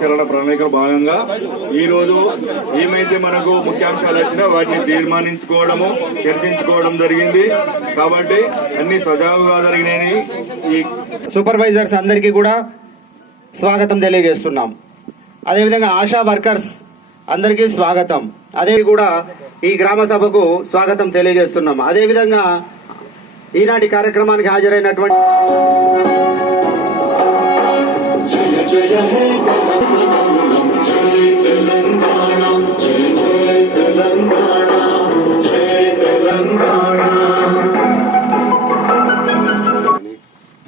కార్యాచరణ ప్రణాళికలో భాగంగా ఈ రోజు ఏమైతే మనకు ముఖ్యాంశాలు వచ్చినా వాటిని తీర్మానించుకోవడము చర్చించుకోవడం జరిగింది. కాబట్టి అన్ని సజావుగా జరిగినాయి. ఈ సూపర్వైజర్స్ అందరికీ కూడా స్వాగతం తెలియజేస్తున్నాం. అదేవిధంగా ఆశా వర్కర్స్ అందరికీ స్వాగతం. అదే కూడా ఈ గ్రామ సభకు స్వాగతం తెలియజేస్తున్నాం. అదేవిధంగా ఈనాటి కార్యక్రమానికి హాజరైనటువంటి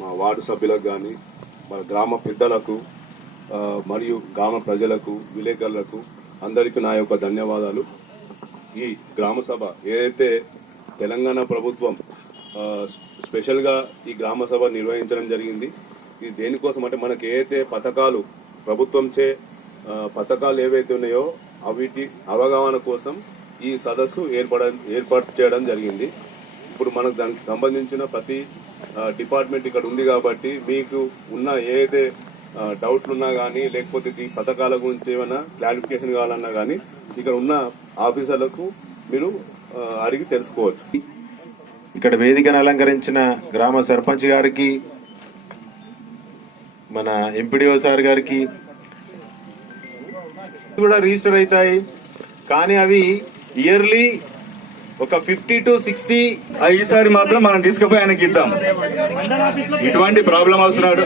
మా వార్డు సభ్యులకు కానీ మన గ్రామ పెద్దలకు మరియు గ్రామ ప్రజలకు విలేకరులకు అందరికీ నా యొక్క ధన్యవాదాలు. ఈ గ్రామ సభ ఏదైతే తెలంగాణ ప్రభుత్వం స్పెషల్గా ఈ గ్రామ సభ నిర్వహించడం జరిగింది. ఇది దేనికోసం అంటే మనకి ఏదైతే పథకాలు ప్రభుత్వంచే పథకాలు ఏవైతే ఉన్నాయో వీటి అవగాహన కోసం ఈ సదస్సు ఏర్పాటు చేయడం జరిగింది. ఇప్పుడు మనకు దానికి సంబంధించిన ప్రతి డిపార్ట్మెంట్ ఇక్కడ ఉంది కాబట్టి మీకు ఉన్న ఏదైతే డౌట్లు ఉన్నా కానీ లేకపోతే ఈ పథకాల గురించి ఏమైనా క్లారిఫికేషన్ కావాలన్నా కానీ ఇక్కడ ఉన్న ఆఫీసర్లకు మీరు అడిగి తెలుసుకోవచ్చు. ఇక్కడ వేదికను అలంకరించిన గ్రామ సర్పంచ్ గారికి, మన ఎంపీడీఓ సార్ గారికి కూడా రిజిస్టర్ అవుతాయి. కానీ అవి ఇయర్లీ ఒక 50 to 60 ఈసారి మాత్రం మనం తీసుకుపోయి ఆయనకి ఇద్దాం. ఇటువంటి ప్రాబ్లం వస్తున్నాడు.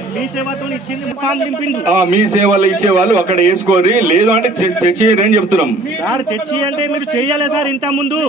మీ సేవలు ఇచ్చే వాళ్ళు అక్కడ వేసుకోరి, లేదు అంటే తెచ్చి అని చెప్తున్నాం. తెచ్చి అంటే మీరు చెయ్యాలి సార్ ఇంత ముందు